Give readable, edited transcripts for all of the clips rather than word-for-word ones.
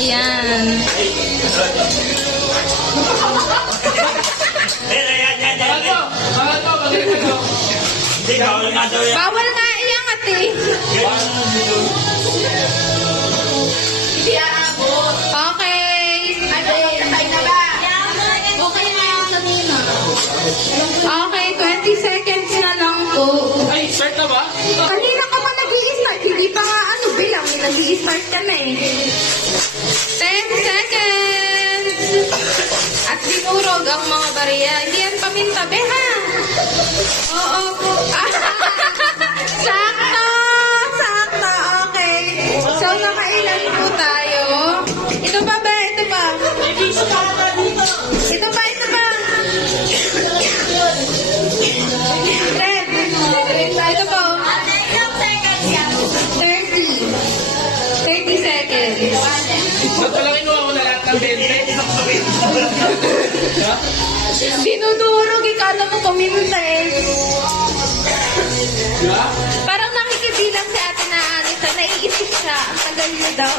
Ayan. Bawal nga iangat eh. Okay. Okay, 20 seconds na lang po. Ay, start na ba? Kanina ka pa nag-i-start. Hindi pa nga bilang. Nag-i-start ka na eh. 10 seconds. At dinurog ang mga bariya. Hindi yan paminta, be ha? Oo. Sakto! Sakto, okay. So, nakailan po tayo? Ito pa ba? Ito pa. Ito pa, ito pa. Red. Ito po. 30 seconds. Ba't walang inuha ko na lahat ng 20? Dinudurog, ikala mo kuminta eh. Diba? Parang nakikibilang si ate na Anita, naiisip siya, ang tagal niyo daw.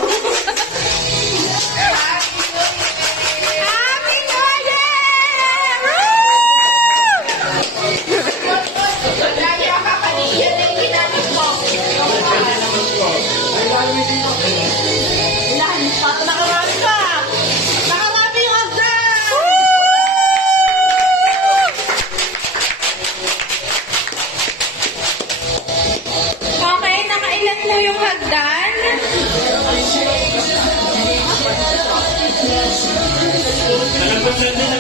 Happy New Year! Nakarami ka! Nakarami yung agdan! Okay, nakailan mo yung hagdan? Nalagpas na din